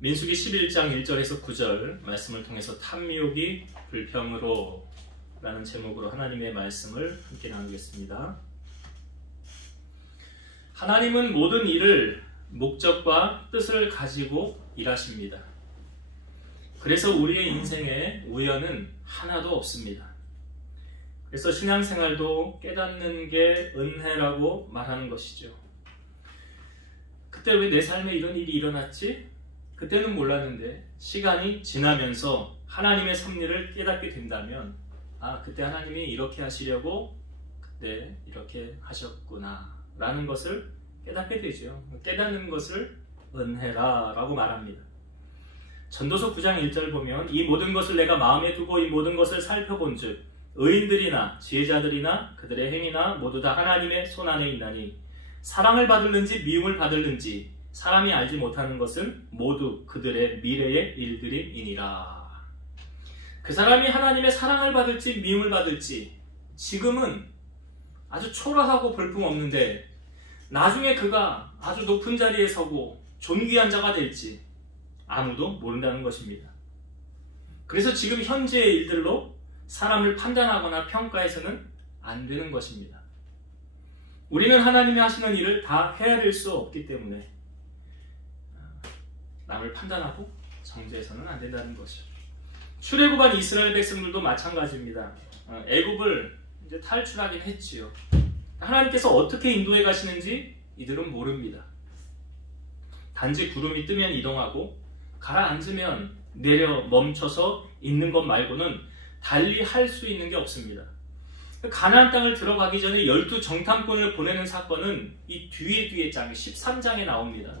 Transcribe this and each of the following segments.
민수기 11장 1절에서 9절 말씀을 통해서 탐욕이 불평으로 라는 제목으로 하나님의 말씀을 함께 나누겠습니다. 하나님은 모든 일을 목적과 뜻을 가지고 일하십니다. 그래서 우리의 인생에 우연은 하나도 없습니다. 그래서 신앙생활도 깨닫는 게 은혜라고 말하는 것이죠. 그때 왜 내 삶에 이런 일이 일어났지? 그때는 몰랐는데 시간이 지나면서 하나님의 섭리를 깨닫게 된다면 그때 하나님이 이렇게 하시려고 그때 이렇게 하셨구나 라는 것을 깨닫게 되죠. 깨닫는 것을 은혜라 라고 말합니다. 전도서 9장 1절 보면 이 모든 것을 내가 마음에 두고 이 모든 것을 살펴본 즉 의인들이나 지혜자들이나 그들의 행위나 모두 다 하나님의 손안에 있나니 사랑을 받을는지 미움을 받을는지 사람이 알지 못하는 것은 모두 그들의 미래의 일들이니라. 그 사람이 하나님의 사랑을 받을지 미움을 받을지 지금은 아주 초라하고 볼품없는데 나중에 그가 아주 높은 자리에 서고 존귀한 자가 될지 아무도 모른다는 것입니다. 그래서 지금 현재의 일들로 사람을 판단하거나 평가해서는 안 되는 것입니다. 우리는 하나님이 하시는 일을 다 헤아릴 수 없기 때문에 남을 판단하고 정죄해서는 안 된다는 것이죠. 출애굽한 이스라엘 백성들도 마찬가지입니다. 애굽을 이제 탈출하긴 했지요. 하나님께서 어떻게 인도해 가시는지 이들은 모릅니다. 단지 구름이 뜨면 이동하고 가라앉으면 내려 멈춰서 있는 것 말고는 달리 할 수 있는 게 없습니다. 가나안 땅을 들어가기 전에 12 정탐꾼을 보내는 사건은 이 뒤에 장에 13장에 나옵니다.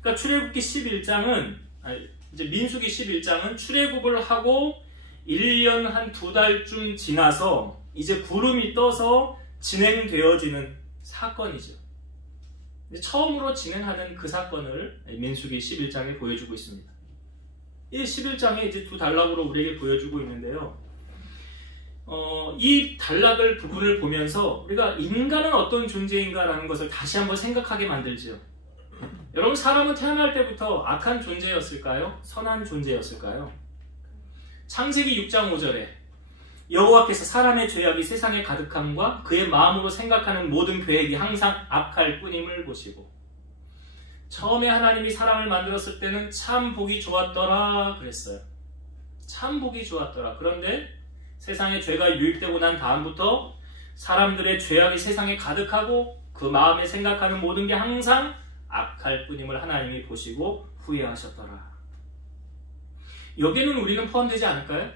그러니까 출애굽기 11장은 이제 민수기 11장은 출애굽을 하고 1년 한 2달쯤 지나서 이제 구름이 떠서 진행되어지는 사건이죠. 처음으로 진행하는 그 사건을 민수기 11장에 보여주고 있습니다. 이 11장에 이제 두 단락으로 우리에게 보여주고 있는데요. 이 단락을 부분을 보면서 우리가 인간은 어떤 존재인가라는 것을 다시 한번 생각하게 만들죠. 여러분, 사람은 태어날 때부터 악한 존재였을까요? 선한 존재였을까요? 창세기 6장 5절에 여호와께서 사람의 죄악이 세상에 가득함과 그의 마음으로 생각하는 모든 계획이 항상 악할 뿐임을 보시고 처음에 하나님이 사람을 만들었을 때는 참 보기 좋았더라 그랬어요. 참 보기 좋았더라. 그런데 세상에 죄가 유입되고 난 다음부터 사람들의 죄악이 세상에 가득하고 그 마음에 생각하는 모든 게 항상 악할 뿐임을 하나님이 보시고 후회하셨더라. 여기에는 우리는 포함되지 않을까요?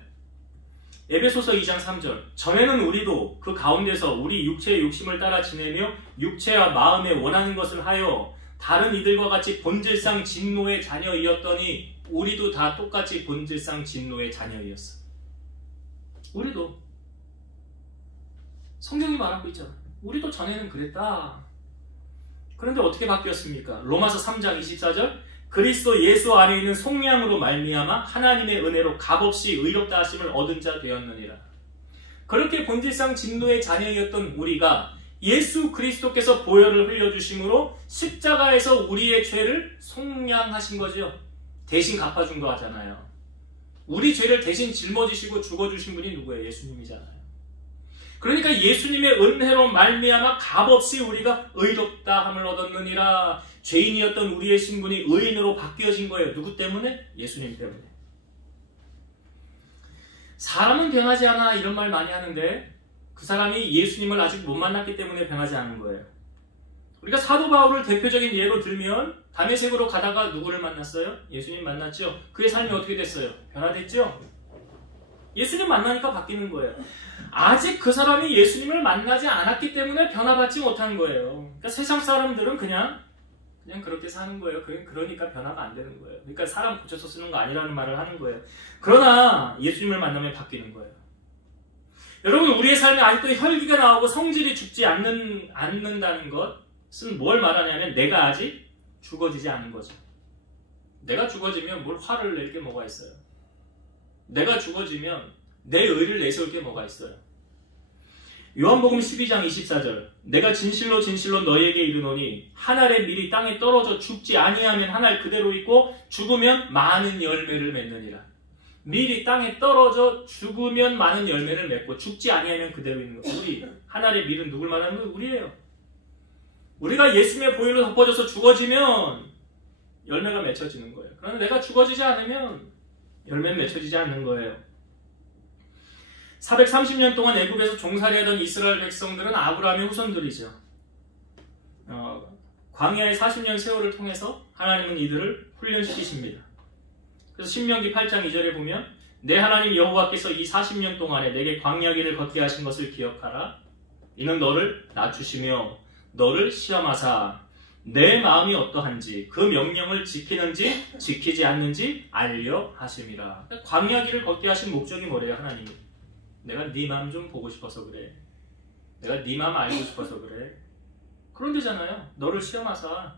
에베소서 2장 3절 전에는 우리도 그 가운데서 우리 육체의 욕심을 따라 지내며 육체와 마음에 원하는 것을 하여 다른 이들과 같이 본질상 진노의 자녀이었더니 우리도 다 똑같이 본질상 진노의 자녀이었어. 우리도 성경이 말하고 있잖아. 우리도 전에는 그랬다. 그런데 어떻게 바뀌었습니까? 로마서 3장 24절 그리스도 예수 안에 있는 속량으로 말미암아 하나님의 은혜로 값없이 의롭다 하심을 얻은 자 되었느니라. 그렇게 본질상 진노의 자녀이었던 우리가 예수 그리스도께서 보혈을 흘려주심으로 십자가에서 우리의 죄를 속량하신 거죠. 대신 갚아준 거 하잖아요. 우리 죄를 대신 짊어지시고 죽어주신 분이 누구예요? 예수님이잖아요. 그러니까 예수님의 은혜로 말미암아 값없이 우리가 의롭다 함을 얻었느니라. 죄인이었던 우리의 신분이 의인으로 바뀌어진 거예요. 누구 때문에? 예수님 때문에. 사람은 변하지 않아 이런 말 많이 하는데 그 사람이 예수님을 아직 못 만났기 때문에 변하지 않는 거예요. 우리가 사도 바울을 대표적인 예로 들면 다메섹으로 가다가 누구를 만났어요? 예수님 만났죠? 그의 삶이 어떻게 됐어요? 변화됐죠? 예수님 만나니까 바뀌는 거예요. 아직 그 사람이 예수님을 만나지 않았기 때문에 변화받지 못한 거예요. 그러니까 세상 사람들은 그냥 그렇게 사는 거예요. 그러니까 변화가 안 되는 거예요. 그러니까 사람 고쳐서 쓰는 거 아니라는 말을 하는 거예요. 그러나 예수님을 만나면 바뀌는 거예요. 여러분, 우리의 삶에 아직도 혈기가 나오고 성질이 죽지 않는다는 것은 뭘 말하냐면 내가 아직 죽어지지 않은 거죠. 내가 죽어지면 뭘 화를 낼 게 뭐가 있어요. 내가 죽어지면 내 의를 내세울 게 뭐가 있어요. 요한복음 12장 24절 내가 진실로 진실로 너희에게 이르노니 한 알의 밀이 땅에 떨어져 죽지 아니하면 한 알 그대로 있고 죽으면 많은 열매를 맺느니라. 밀이 땅에 떨어져 죽으면 많은 열매를 맺고 죽지 아니하면 그대로 있는 거. 우리 한 알의 밀은 누굴 말하는 건 우리예요. 우리가 예수님의 보혈로 덮어져서 죽어지면 열매가 맺혀지는 거예요. 그러나 내가 죽어지지 않으면 열매는 맺혀지지 않는 거예요. 430년 동안 애굽에서 종살이하던 이스라엘 백성들은 아브라함의 후손들이죠. 광야의 40년 세월을 통해서 하나님은 이들을 훈련시키십니다. 그래서 신명기 8장 2절에 보면 내 하나님 여호와께서 이 40년 동안에 내게 광야길을 걷게 하신 것을 기억하라. 이는 너를 낮추시며 너를 시험하사 내 마음이 어떠한지 그 명령을 지키는지 지키지 않는지 알려 하심이라. 광야길을 걷게 하신 목적이 뭐래요? 하나님이 내가 네 마음 좀 보고 싶어서 그래. 내가 네 마음 알고 싶어서 그래. 그런 데잖아요. 너를 시험하사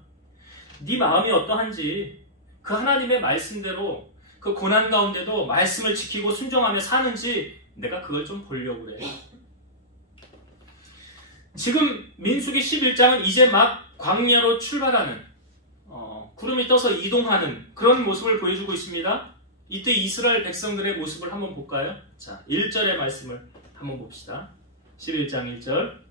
네 마음이 어떠한지 그 하나님의 말씀대로 그 고난 가운데도 말씀을 지키고 순종하며 사는지 내가 그걸 좀 보려고 그래. 지금 민수기 11장은 이제 막 광야로 출발하는 구름이 떠서 이동하는 그런 모습을 보여주고 있습니다. 이때 이스라엘 백성들의 모습을 한번 볼까요? 자, 1절의 말씀을 한번 봅시다. 11장 1절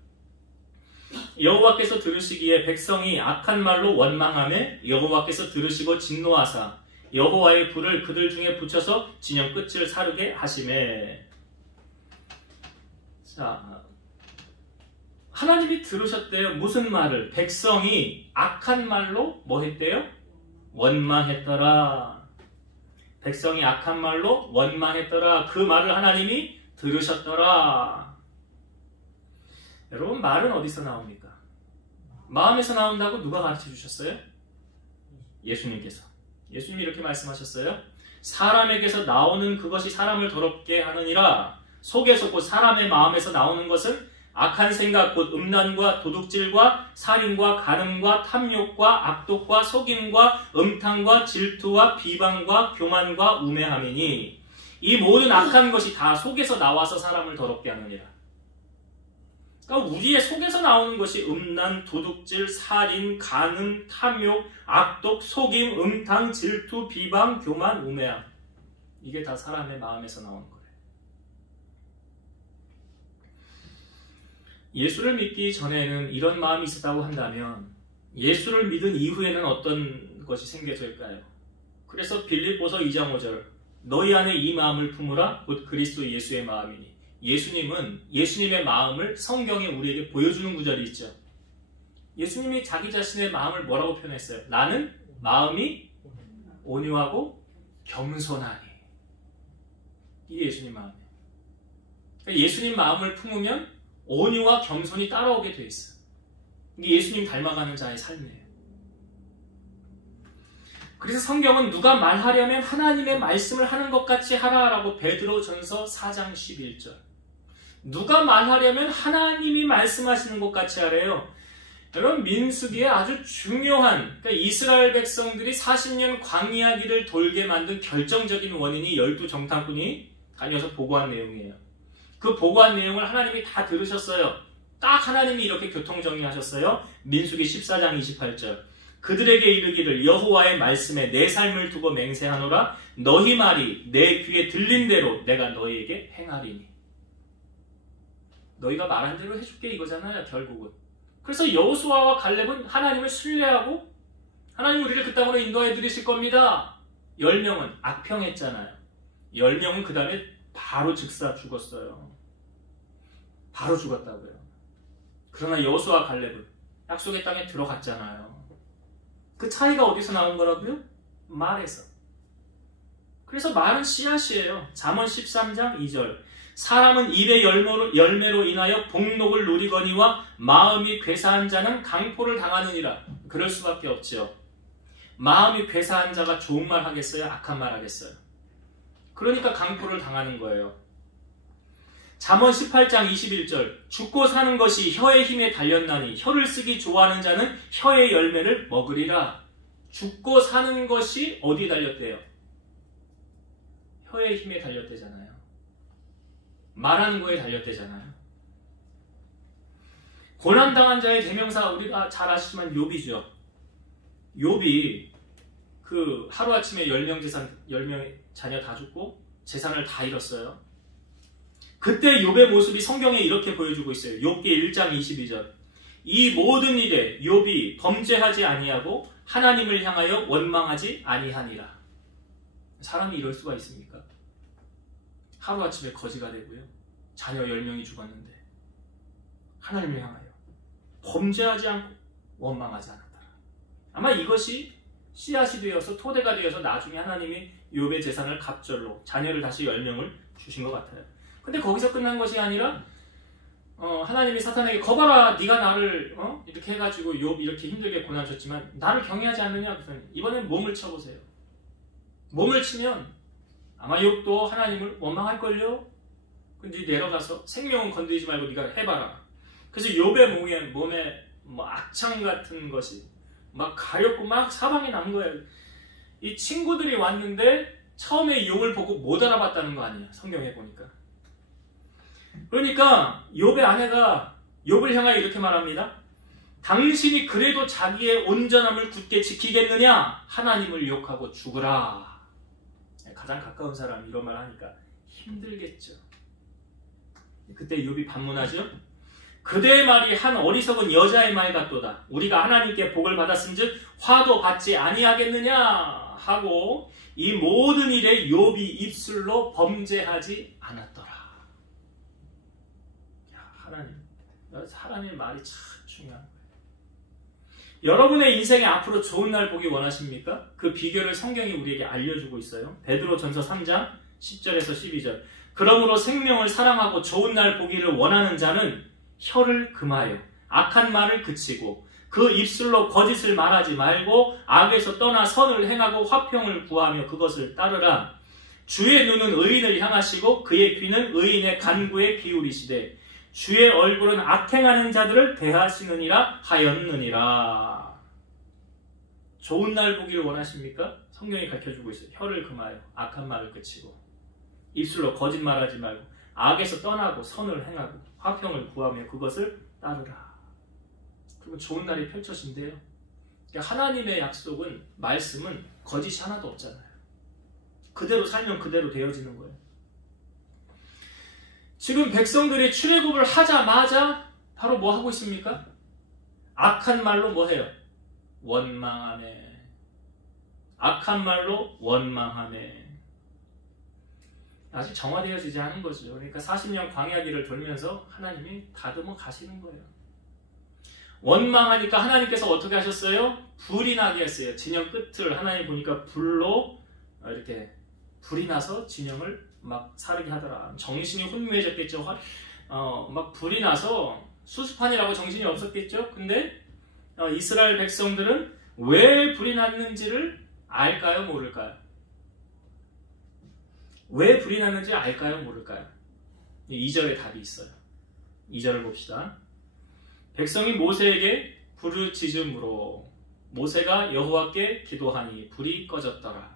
여호와께서 들으시기에 백성이 악한 말로 원망하며 여호와께서 들으시고 진노하사 여호와의 불을 그들 중에 붙여서 진영 끝을 사르게 하시매. 자, 하나님이 들으셨대요. 무슨 말을? 백성이 악한 말로 뭐 했대요? 원망했더라. 백성이 악한 말로 원망했더라. 그 말을 하나님이 들으셨더라. 여러분, 말은 어디서 나옵니까? 마음에서 나온다고 누가 가르쳐 주셨어요? 예수님께서. 예수님이 이렇게 말씀하셨어요. 사람에게서 나오는 그것이 사람을 더럽게 하느니라. 속에서 곧 사람의 마음에서 나오는 것은 악한 생각 곧 음란과 도둑질과 살인과 간음과 탐욕과 악독과 속임과 음탕과 질투와 비방과 교만과 우매함이니 이 모든 악한 것이 다 속에서 나와서 사람을 더럽게 하느니라. 그러니까 우리의 속에서 나오는 것이 음란, 도둑질, 살인, 간음, 탐욕, 악독, 속임, 음탕, 질투, 비방, 교만, 우매함. 이게 다 사람의 마음에서 나오는 거예요. 예수를 믿기 전에는 이런 마음이 있었다고 한다면 예수를 믿은 이후에는 어떤 것이 생겨질까요? 그래서 빌립보서 2장 5절 너희 안에 이 마음을 품으라 곧 그리스도 예수의 마음이니. 예수님은 예수님의 마음을 성경에 우리에게 보여주는 구절이 있죠. 예수님이 자기 자신의 마음을 뭐라고 표현했어요? 나는 마음이 온유하고 겸손하니. 이게 예수님 마음이에요. 그러니까 예수님 마음을 품으면 온유와 겸손이 따라오게 돼 있어요. 이게 예수님 닮아가는 자의 삶이에요. 그래서 성경은 누가 말하려면 하나님의 말씀을 하는 것 같이 하라라고 베드로전서 4장 11절. 누가 말하려면 하나님이 말씀하시는 것 같이 하래요. 여러분, 민수기에 아주 중요한, 그러니까 이스라엘 백성들이 40년 광야길을 돌게 만든 결정적인 원인이 12정탐꾼이 다녀서 보고한 내용이에요. 그 보고한 내용을 하나님이 다 들으셨어요. 딱 하나님이 이렇게 교통정리하셨어요. 민수기 14장 28절. 그들에게 이르기를 여호와의 말씀에 내 삶을 두고 맹세하노라. 너희 말이 내 귀에 들린 대로 내가 너희에게 행하리니. 너희가 말한 대로 해줄게 이거잖아요, 결국은. 그래서 여호수아와 갈렙은 하나님을 신뢰하고 하나님 우리를 그 땅으로 인도해 드리실 겁니다. 10명은 악평했잖아요. 10명은 그 다음에 바로 즉사 죽었어요. 바로 죽었다고요. 그러나 여호수아와 갈렙은 약속의 땅에 들어갔잖아요. 그 차이가 어디서 나온 거라고요? 말에서. 그래서 말은 씨앗이에요. 잠언 13장 2절. 사람은 입의 열매로 인하여 복록을 누리거니와 마음이 괴사한 자는 강포를 당하느니라. 그럴 수밖에 없죠. 마음이 괴사한 자가 좋은 말 하겠어요? 악한 말 하겠어요? 그러니까 강포를 당하는 거예요. 잠언 18장 21절. 죽고 사는 것이 혀의 힘에 달렸나니 혀를 쓰기 좋아하는 자는 혀의 열매를 먹으리라. 죽고 사는 것이 어디에 달렸대요? 혀의 힘에 달렸대잖아요. 말하는 거에 달렸대잖아요. 고난당한 자의 대명사 우리가 잘 아시지만 욥이죠. 욥이 그 하루아침에 10명 자녀 다 죽고 재산을 다 잃었어요. 그때 욥의 모습이 성경에 이렇게 보여주고 있어요. 욥기 1장 22절. 이 모든 일에 욥이 범죄하지 아니하고 하나님을 향하여 원망하지 아니하니라. 사람이 이럴 수가 있습니까? 하루아침에 거지가 되고요. 자녀 10명이 죽었는데 하나님을 향하여 범죄하지 않고 원망하지 않았다. 아마 이것이 씨앗이 되어서 토대가 되어서 나중에 하나님이 욥의 재산을 갑절로 자녀를 다시 10명을 주신 것 같아요. 근데 거기서 끝난 것이 아니라 하나님이 사탄에게 거봐라, 네가 나를 이렇게 해가지고 욥 이렇게 힘들게 고난 줬지만 나를 경외하지 않느냐. 이번엔 몸을 쳐보세요. 몸을 치면 아마 욥도 하나님을 원망할걸요. 근데 내려가서 생명은 건드리지 말고 네가 해봐라. 그래서 욥의 몸에 뭐 악창 같은 것이 막 가렵고 막 사방에 난 거예요. 이 친구들이 왔는데 처음에 욥을 보고 못 알아봤다는 거 아니에요. 성경에 보니까. 그러니까 욥의 아내가 욥을 향하여 이렇게 말합니다. 당신이 그래도 자기의 온전함을 굳게 지키겠느냐? 하나님을 욕하고 죽으라. 가장 가까운 사람이 이런 말 하니까 힘들겠죠. 그때 욥이 반문하죠. 그대의 말이 한 어리석은 여자의 말 같도다. 우리가 하나님께 복을 받았은즉 화도 받지 아니하겠느냐 하고 이 모든 일에 욥이 입술로 범죄하지 않았더라. 하나님의 말이 참 중요한 거예요. 여러분의 인생에 앞으로 좋은 날 보기 원하십니까? 그 비결을 성경이 우리에게 알려주고 있어요. 베드로전서 3장 10절에서 12절. 그러므로 생명을 사랑하고 좋은 날 보기를 원하는 자는 혀를 금하여 악한 말을 그치고 그 입술로 거짓을 말하지 말고 악에서 떠나 선을 행하고 화평을 구하며 그것을 따르라. 주의 눈은 의인을 향하시고 그의 귀는 의인의 간구에 기울이시되 주의 얼굴은 악행하는 자들을 대하시느니라 하였느니라. 좋은 날 보기를 원하십니까? 성경이 가르쳐주고 있어요. 혀를 금하여 악한 말을 그치고 입술로 거짓말하지 말고 악에서 떠나고 선을 행하고 화평을 구하며 그것을 따르라. 그리고 좋은 날이 펼쳐진대요. 그러니까 하나님의 약속은, 말씀은 거짓이 하나도 없잖아요. 그대로 살면 그대로 되어지는 거예요. 지금 백성들이 출애굽을 하자마자 바로 뭐 하고 있습니까? 악한 말로 뭐 해요? 원망하네. 악한 말로 원망하네. 아직 정화되어지지 않은 거죠. 그러니까 40년 광야길을 돌면서 하나님이 다듬어 가시는 거예요. 원망하니까 하나님께서 어떻게 하셨어요? 불이 나게 했어요. 진영 끝을 하나님 보니까 불로 이렇게 불이 나서 진영을 막 사르게 하더라. 정신이 혼미해졌겠죠. 막 불이 나서 수수판이라고 정신이 없었겠죠. 근데 이스라엘 백성들은 왜 불이 났는지를 알까요? 모를까요? 왜 불이 났는지 알까요? 모를까요? 2절에 답이 있어요. 2절을 봅시다. 백성이 모세에게 부르짖음으로 모세가 여호와께 기도하니 불이 꺼졌더라.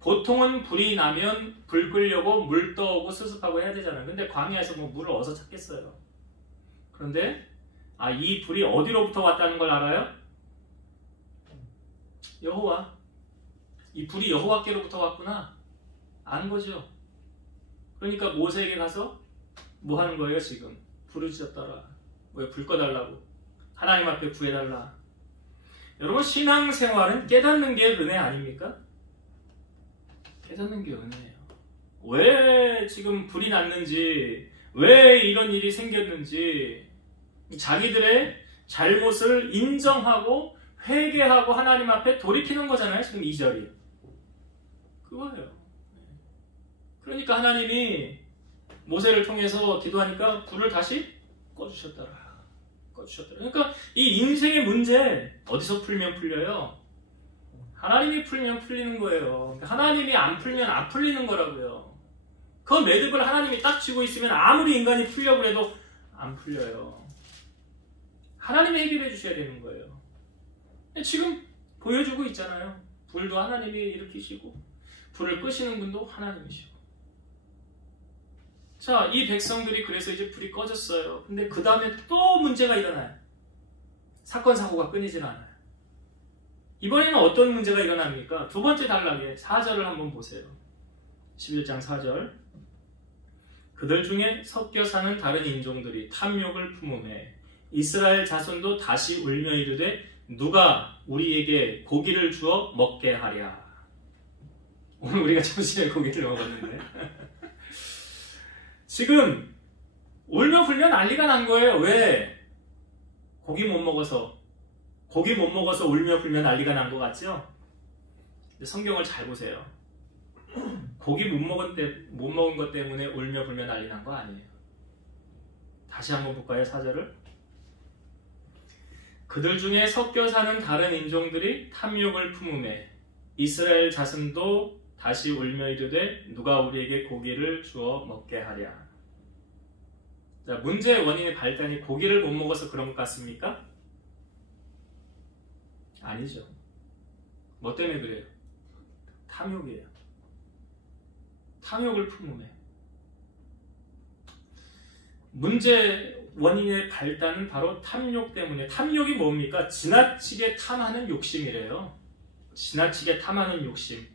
보통은 불이 나면 불 끄려고 물 떠오고 수습하고 해야 되잖아요. 근데 광야에서 뭐 물을 어디서 찾겠어요. 그런데 이 불이 어디로부터 왔다는 걸 알아요? 여호와. 이 불이 여호와께로부터 왔구나. 아는 거죠. 그러니까 모세에게 가서 뭐 하는 거예요 지금? 부르짖었더라. 왜 불 꺼달라고. 하나님 앞에 구해달라. 여러분, 신앙생활은 깨닫는 게 은혜 아닙니까? 깨닫는 게 은혜예요. 왜 지금 불이 났는지, 왜 이런 일이 생겼는지 자기들의 잘못을 인정하고 회개하고 하나님 앞에 돌이키는 거잖아요. 지금 2절이. 그거예요. 그러니까 하나님이 모세를 통해서 기도하니까 불을 다시 꺼주셨더라. 그러니까 이 인생의 문제 어디서 풀면 풀려요? 하나님이 풀면 풀리는 거예요. 하나님이 안 풀면 안 풀리는 거라고요. 그 매듭을 하나님이 딱 쥐고 있으면 아무리 인간이 풀려고 해도 안 풀려요. 하나님이 해결해 주셔야 되는 거예요. 지금 보여주고 있잖아요. 불도 하나님이 일으키시고 불을 끄시는 분도 하나님이시고. 자, 이 백성들이 그래서 이제 불이 꺼졌어요. 근데 그 다음에 또 문제가 일어나요. 사건, 사고가 끊이질 않아요. 이번에는 어떤 문제가 일어납니까? 두 번째 단락에 4절을 한번 보세요. 11장 4절. 그들 중에 섞여 사는 다른 인종들이 탐욕을 품음에 이스라엘 자손도 다시 울며 이르되 누가 우리에게 고기를 주어 먹게 하랴. 오늘 우리가 점심에 고기를 먹었는데 지금 울며 불며 난리가 난 거예요. 왜? 고기 못 먹어서 울며 불며 난리가 난 것 같죠? 성경을 잘 보세요. 고기 못 먹은 것 때문에 울며 불며 난리 난 거 아니에요. 다시 한번 볼까요? 4절을. 그들 중에 섞여 사는 다른 인종들이 탐욕을 품음에 이스라엘 자손도 다시 울며 이르되 누가 우리에게 고기를 주어 먹게 하랴. 자, 문제의 원인의 발단이 고기를 못 먹어서 그런 것 같습니까? 아니죠. 뭐 때문에 그래요? 탐욕이에요. 탐욕을 품음에. 문제 원인의 발단은 바로 탐욕 때문에. 탐욕이 뭡니까? 지나치게 탐하는 욕심이래요. 지나치게 탐하는 욕심.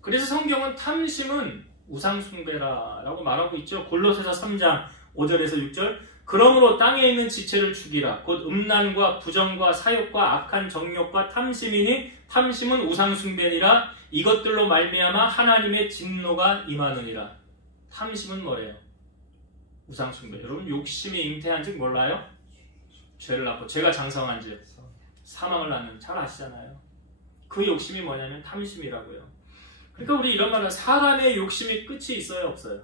그래서 성경은 탐심은 우상숭배라고 말하고 있죠. 골로새서 3장 5절에서 6절. 그러므로 땅에 있는 지체를 죽이라. 곧 음란과 부정과 사욕과 악한 정욕과 탐심이니 탐심은 우상숭배니라. 이것들로 말미암아 하나님의 진노가 임하느니라. 탐심은 뭐예요? 우상숭배. 여러분 욕심이 잉태한 즉 몰라요? 죄를 낳고 죄가 장성한 즉 사망을 낳는, 잘 아시잖아요. 그 욕심이 뭐냐면 탐심이라고요. 그러니까 우리 이런 말은 사람의 욕심이 끝이 있어요, 없어요?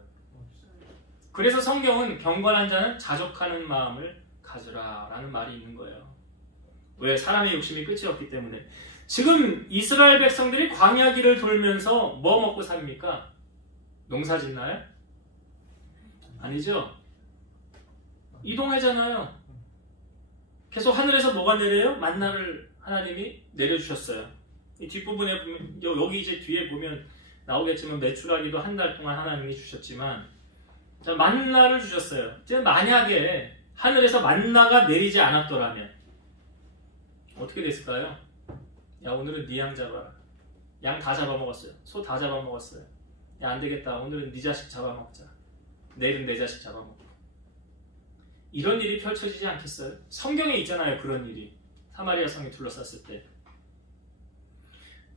그래서 성경은 경건한 자는 자족하는 마음을 가져라 라는 말이 있는 거예요. 왜? 사람의 욕심이 끝이 없기 때문에. 지금 이스라엘 백성들이 광야 길을 돌면서 뭐 먹고 삽니까? 농사 짓나요? 아니죠. 이동하잖아요. 계속 하늘에서 뭐가 내려요? 만나를 하나님이 내려주셨어요. 이 뒷부분에 보면, 여기 이제 뒤에 보면 나오겠지만 메추라기도 한 달 동안 하나님이 주셨지만, 자, 만나를 주셨어요. 이제 만약에 하늘에서 만나가 내리지 않았더라면 어떻게 됐을까요? 야, 오늘은 네 양 잡아라. 양 다 잡아먹었어요. 소 다 잡아먹었어요. 야, 안 되겠다. 오늘은 네 자식 잡아먹자. 내일은 내 자식 잡아먹고. 이런 일이 펼쳐지지 않겠어요? 성경에 있잖아요, 그런 일이. 사마리아 성이 둘러쌌을 때.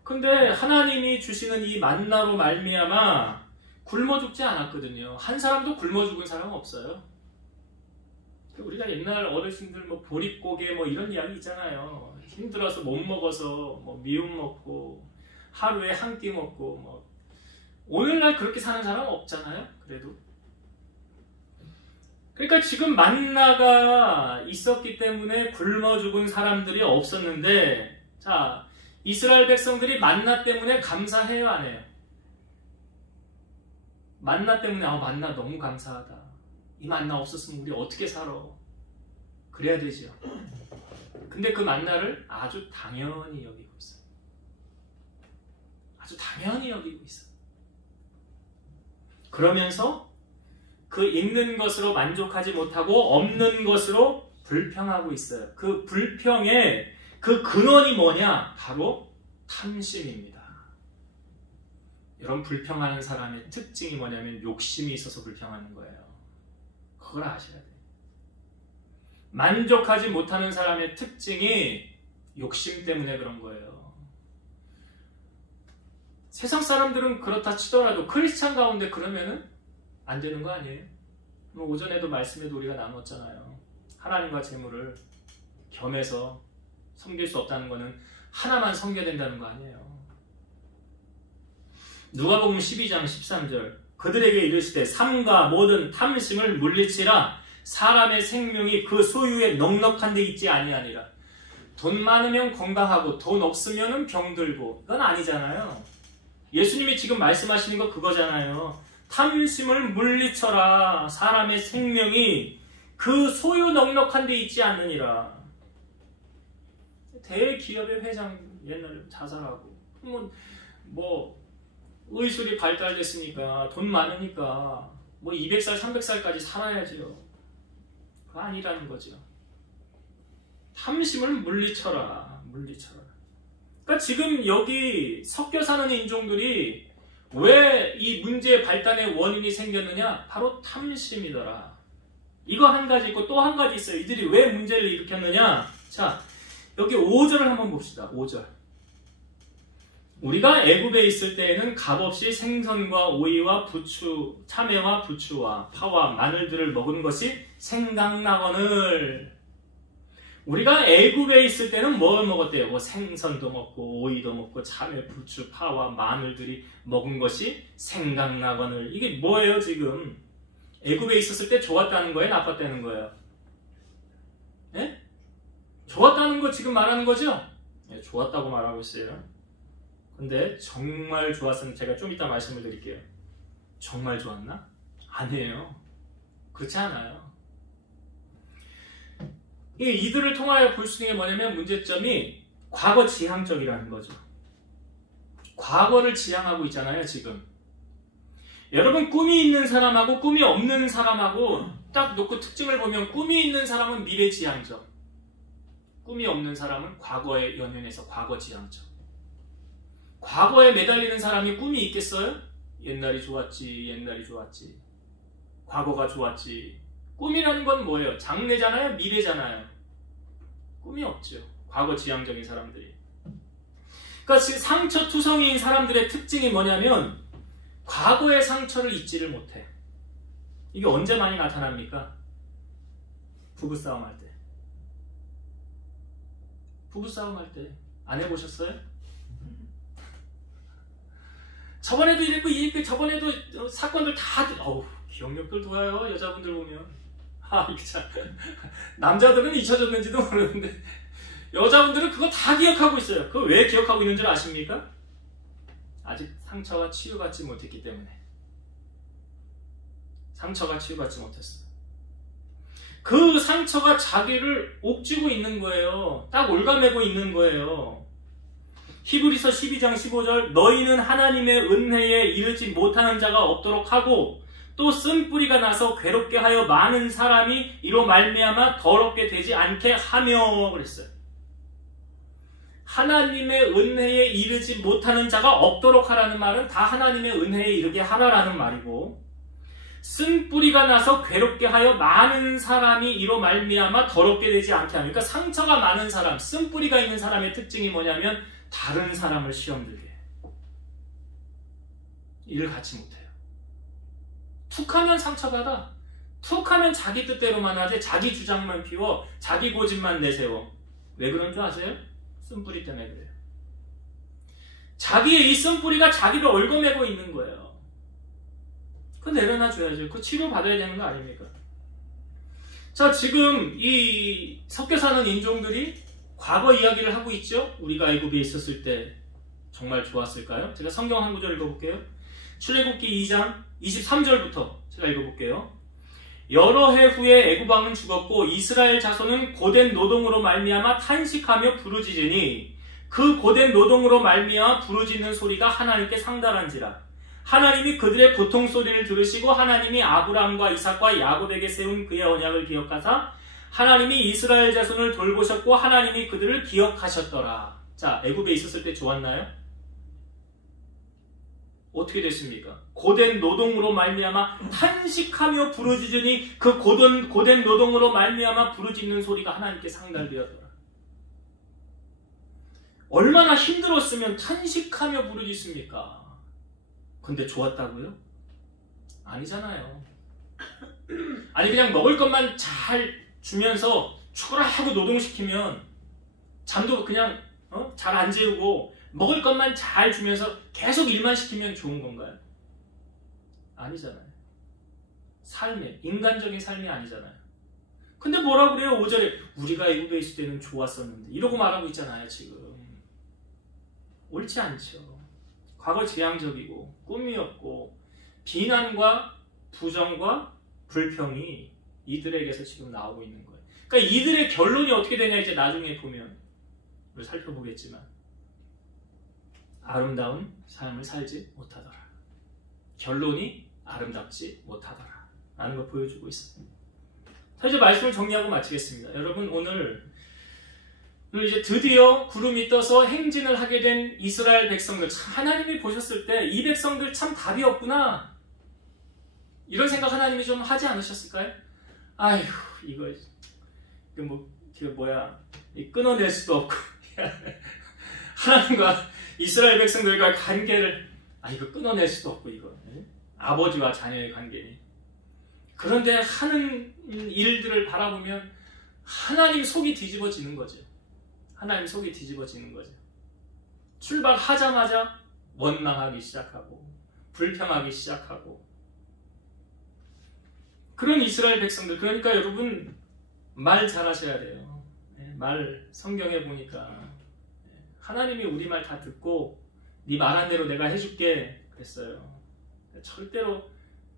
근데 하나님이 주시는 이 만나로 말미암아 굶어 죽지 않았거든요. 한 사람도 굶어 죽은 사람은 없어요. 우리가 옛날 어르신들 뭐 보릿고개 뭐 이런 이야기 있잖아요. 힘들어서 못 먹어서 뭐 미움 먹고 하루에 한 끼 먹고 뭐. 오늘날 그렇게 사는 사람 없잖아요. 그래도. 그러니까 지금 만나가 있었기 때문에 굶어 죽은 사람들이 없었는데, 자, 이스라엘 백성들이 만나 때문에 감사해요, 안 해요? 만나 때문에 만나 너무 감사하다. 이 만나 없었으면 우리 어떻게 살아? 그래야 되죠. 근데 그 만나를 아주 당연히 여기고 있어요. 아주 당연히 여기고 있어요. 그러면서 그 있는 것으로 만족하지 못하고 없는 것으로 불평하고 있어요. 그 불평의 그 근원이 뭐냐? 바로 탐심입니다. 여러분, 불평하는 사람의 특징이 뭐냐면 욕심이 있어서 불평하는 거예요. 그걸 아셔야 돼요. 만족하지 못하는 사람의 특징이 욕심 때문에 그런 거예요. 세상 사람들은 그렇다 치더라도 크리스찬 가운데 그러면은 안 되는 거 아니에요? 오전에도 말씀에도 우리가 나눴잖아요. 하나님과 재물을 겸해서 섬길 수 없다는 거는 하나만 섬겨야 된다는 거 아니에요. 누가복음 12장 13절. 그들에게 이르시되 삼가 모든 탐심을 물리치라. 사람의 생명이 그 소유에 넉넉한 데 있지 아니하니라. 돈 많으면 건강하고 돈 없으면 병들고. 이건 아니잖아요. 예수님이 지금 말씀하시는 거 그거잖아요. 탐심을 물리쳐라. 사람의 생명이 그 소유 넉넉한 데 있지 않느니라. 대기업의 회장 옛날에 자살하고 뭐 의술이 발달됐으니까 돈 많으니까 뭐 200살, 300살까지 살아야지요. 그거 아니라는 거죠. 탐심을 물리쳐라. 물리쳐라. 그러니까 지금 여기 섞여 사는 인종들이 왜 이 문제의 발단의 원인이 생겼느냐? 바로 탐심이더라. 이거 한 가지 있고 또 한 가지 있어요. 이들이 왜 문제를 일으켰느냐? 자, 여기 5절을 한번 봅시다. 5절. 우리가 애굽에 있을 때에는 값없이 생선과 오이와 부추, 참외와 부추와 파와 마늘들을 먹은 것이 생각나거늘. 우리가 애굽에 있을 때는 뭘 먹었대요? 뭐 생선도 먹고 오이도 먹고 참외, 부추, 파와 마늘들이 먹은 것이 생각나거늘. 이게 뭐예요 지금? 애굽에 있었을 때 좋았다는 거예요? 나빴다는 거예요? 예? 좋았다는 거 지금 말하는 거죠? 예, 좋았다고 말하고 있어요. 근데 정말 좋았으면 제가 좀 이따 말씀을 드릴게요. 정말 좋았나? 아니에요. 그렇지 않아요. 이들을 통하여 볼 수 있는 게 뭐냐면 문제점이 과거 지향적이라는 거죠. 과거를 지향하고 있잖아요 지금. 여러분 꿈이 있는 사람하고 꿈이 없는 사람하고 딱 놓고 특징을 보면 꿈이 있는 사람은 미래 지향적, 꿈이 없는 사람은 과거에 연연해서 과거 지향적. 과거에 매달리는 사람이 꿈이 있겠어요? 옛날이 좋았지, 옛날이 좋았지, 과거가 좋았지. 꿈이라는 건 뭐예요? 장래잖아요? 미래잖아요. 꿈이 없죠. 과거 지향적인 사람들이. 그러니까 상처투성이인 사람들의 특징이 뭐냐면 과거의 상처를 잊지를 못해. 이게 언제 많이 나타납니까? 부부싸움 할 때. 부부싸움 할 때 안 해보셨어요? 저번에도 이랬고 이랬고 저번에도 사건들 다 어우 기억력들 좋아요. 여자분들 보면 이게 참 남자들은 잊혀졌는지도 모르는데 여자분들은 그거 다 기억하고 있어요. 그거 왜 기억하고 있는 줄 아십니까? 아직 상처가 치유받지 못했기 때문에. 상처가 치유받지 못했어요. 그 상처가 자기를 옥죄고 있는 거예요. 딱 올가매고 있는 거예요. 히브리서 12장 15절 너희는 하나님의 은혜에 이르지 못하는 자가 없도록 하고 또 쓴뿌리가 나서 괴롭게 하여 많은 사람이 이로 말미암아 더럽게 되지 않게 하며 그랬어요. 하나님의 은혜에 이르지 못하는 자가 없도록 하라는 말은 다 하나님의 은혜에 이르게 하라라는 말이고 쓴뿌리가 나서 괴롭게 하여 많은 사람이 이로 말미암아 더럽게 되지 않게 하니까 상처가 많은 사람, 쓴뿌리가 있는 사람의 특징이 뭐냐면 다른 사람을 시험 들게 해요. 일을 같이 못해요. 툭하면 상처받아. 툭하면 자기 뜻대로만 하지 자기 주장만 피워 자기 고집만 내세워. 왜 그런 줄 아세요? 쓴뿌리 때문에 그래요. 자기의 이 쓴뿌리가 자기를 얽어매고 있는 거예요. 그거 내려놔줘야죠. 그 치료받아야 되는 거 아닙니까? 자, 지금 이 섞여 사는 인종들이 과거 이야기를 하고 있죠? 우리가 애굽에 있었을 때 정말 좋았을까요? 제가 성경 한 구절 읽어볼게요. 출애굽기 2장 23절부터 제가 읽어볼게요. 여러 해 후에 애굽 왕은 죽었고 이스라엘 자손은 고된 노동으로 말미암아 탄식하며 부르짖으니 그 고된 노동으로 말미암아 부르짖는 소리가 하나님께 상달한지라. 하나님이 그들의 고통 소리를 들으시고 하나님이 아브라함과 이삭과 야곱에게 세운 그의 언약을 기억하사 하나님이 이스라엘 자손을 돌보셨고 하나님이 그들을 기억하셨더라. 자, 애굽에 있었을 때 좋았나요? 어떻게 됐습니까? 고된 노동으로 말미암아 탄식하며 부르짖으니 그 고된 노동으로 말미암아 부르짖는 소리가 하나님께 상달되었더라. 얼마나 힘들었으면 탄식하며 부르짖습니까? 근데 좋았다고요? 아니잖아요. 아니 그냥 먹을 것만 잘 주면서 죽으라 하고 노동시키면 잠도 그냥 잘 안 재우고 먹을 것만 잘 주면서 계속 일만 시키면 좋은 건가요? 아니잖아요. 삶의 인간적인 삶이 아니잖아요. 근데 뭐라고 그래요? 5절에 우리가 애굽에 있을 때는 좋았었는데 이러고 말하고 있잖아요. 지금 옳지 않죠. 과거 지향적이고 꿈이 없고 비난과 부정과 불평이 이들에게서 지금 나오고 있는 거예요. 그러니까 이들의 결론이 어떻게 되냐 이제 나중에 보면 우리 살펴보겠지만 아름다운 삶을 살지 못하더라. 결론이 아름답지 못하더라 라는 걸 보여주고 있습니다. 자, 이제 말씀을 정리하고 마치겠습니다. 여러분, 오늘 이제 드디어 구름이 떠서 행진을 하게 된 이스라엘 백성들, 참 하나님이 보셨을 때 이 백성들 참 답이 없구나, 이런 생각 하나님이 좀 하지 않으셨을까요? 아휴, 이거 뭐야, 끊어낼 수도 없고 하나님과 이스라엘 백성들과의 관계를 이거 끊어낼 수도 없고, 이거 아버지와 자녀의 관계니. 그런데 하는 일들을 바라보면 하나님 속이 뒤집어지는 거죠. 하나님 속이 뒤집어지는 거죠. 출발하자마자 원망하기 시작하고 불평하기 시작하고, 그런 이스라엘 백성들. 그러니까 여러분, 말 잘하셔야 돼요. 말, 성경에 보니까 하나님이 우리 말 다 듣고 네 말한 대로 내가 해줄게 그랬어요. 절대로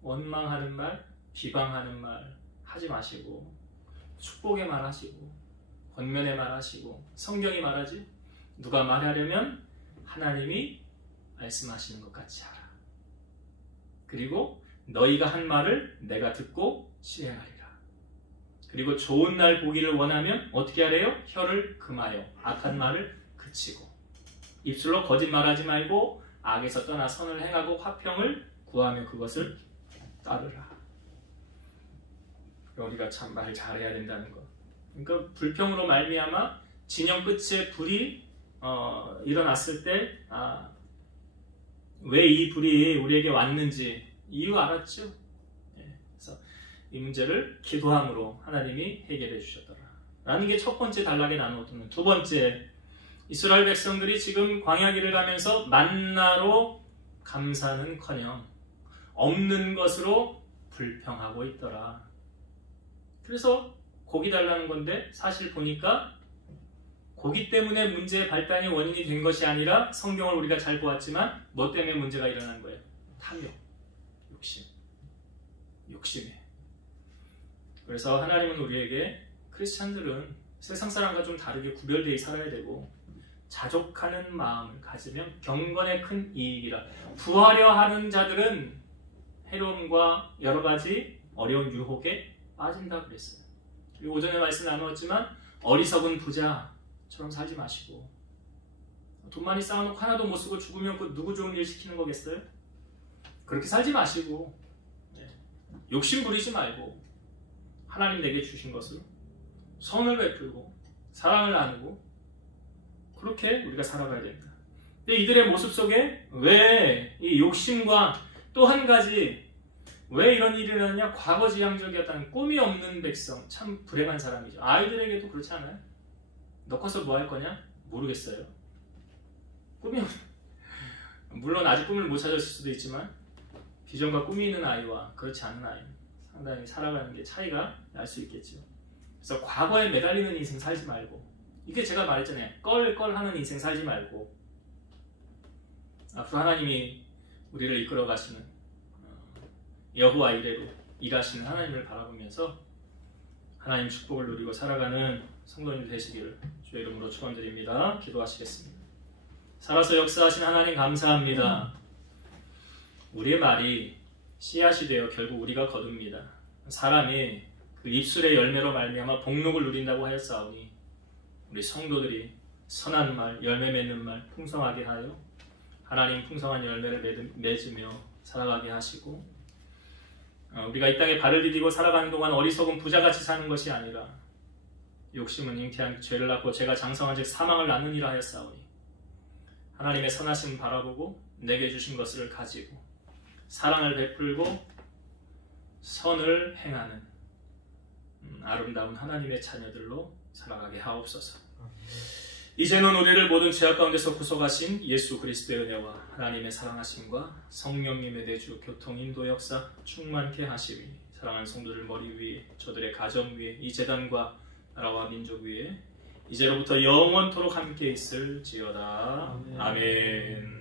원망하는 말, 비방하는 말 하지 마시고, 축복의 말 하시고, 권면의 말 하시고. 성경이 말하지, 누가 말하려면 하나님이 말씀하시는 것 같이 하라. 그리고 너희가 한 말을 내가 듣고 시행하리라. 그리고 좋은 날 보기를 원하면 어떻게 하래요? 혀를 금하여 악한 말을 그치고, 입술로 거짓말하지 말고 악에서 떠나 선을 행하고 화평을 구하며 그것을 따르라. 우리가 참 말 잘해야 된다는 것. 그러니까 불평으로 말미암아 진영 끝에 불이 일어났을 때 왜 이 불이 우리에게 왔는지 이유 알았죠? 그래서 이 문제를 기도함으로 하나님이 해결해 주셨더라 라는 게 첫 번째 단락에 나누었던. 두 번째, 이스라엘 백성들이 지금 광야길을 가면서 만나로 감사는커녕 없는 것으로 불평하고 있더라. 그래서 고기 달라는 건데, 사실 보니까 고기 때문에 문제의 발단이 원인이 된 것이 아니라, 성경을 우리가 잘 보았지만 뭐 때문에 문제가 일어난 거예요? 탐욕, 욕심에. 그래서 하나님은 우리에게, 크리스찬들은 세상 사람과 좀 다르게 구별되어 살아야 되고, 자족하는 마음을 가지면 경건에 큰 이익이라. 부하려 하는 자들은 해로움과 여러 가지 어려운 유혹에 빠진다 그랬어요. 그리고 오전에 말씀 나누었지만 어리석은 부자처럼 살지 마시고, 돈 많이 쌓아놓고 하나도 못 쓰고 죽으면 그 누구 좋은 일 시키는 거겠어요? 그렇게 살지 마시고, 욕심 부리지 말고 하나님 내게 주신 것으로 선을 베풀고 사랑을 나누고, 그렇게 우리가 살아가야 된다. 근데 이들의 모습 속에 왜 이 욕심과, 또 한 가지 왜 이런 일이 일어났냐? 과거지향적이었다는, 꿈이 없는 백성, 참 불행한 사람이죠. 아이들에게도 그렇지 않아요? 너 커서 뭐 할 거냐? 모르겠어요. 꿈이 물론 아직 꿈을 못 찾았을 수도 있지만, 비전과 꿈이 있는 아이와 그렇지 않은 아이, 상당히 살아가는 게 차이가 날 수 있겠죠. 그래서 과거에 매달리는 인생 살지 말고, 이게 제가 말했잖아요. 껄껄하는 인생 살지 말고, 앞으로 하나님이 우리를 이끌어 가시는 여호와 이레로 일하시는 하나님을 바라보면서 하나님 축복을 누리고 살아가는 성도님들 되시기를 주의 이름으로 축원드립니다. 기도하시겠습니다. 살아서 역사하신 하나님 감사합니다. 우리의 말이 씨앗이 되어 결국 우리가 거둡니다. 사람이 그 입술의 열매로 말미암아 복록을 누린다고 하였사오니, 우리 성도들이 선한 말, 열매 맺는 말 풍성하게 하여 하나님 풍성한 열매를 맺으며 살아가게 하시고, 우리가 이 땅에 발을 디디고 살아가는 동안 어리석은 부자같이 사는 것이 아니라, 욕심은 잉태한 죄를 낳고 죄가 장성한 즉 사망을 낳느니라 하였사오니, 하나님의 선하심을 바라보고 내게 주신 것을 가지고 사랑을 베풀고 선을 행하는 아름다운 하나님의 자녀들로 살아가게 하옵소서. 이제는 우리를 모든 죄악 가운데서 구속하신 예수 그리스도의 은혜와 하나님의 사랑하심과 성령님의 내주 교통 인도 역사 충만케 하시니, 사랑하는 성도들 머리 위에, 저들의 가정 위에, 이 제단과 나라와 민족 위에 이제로부터 영원토록 함께 있을지어다. 아멘.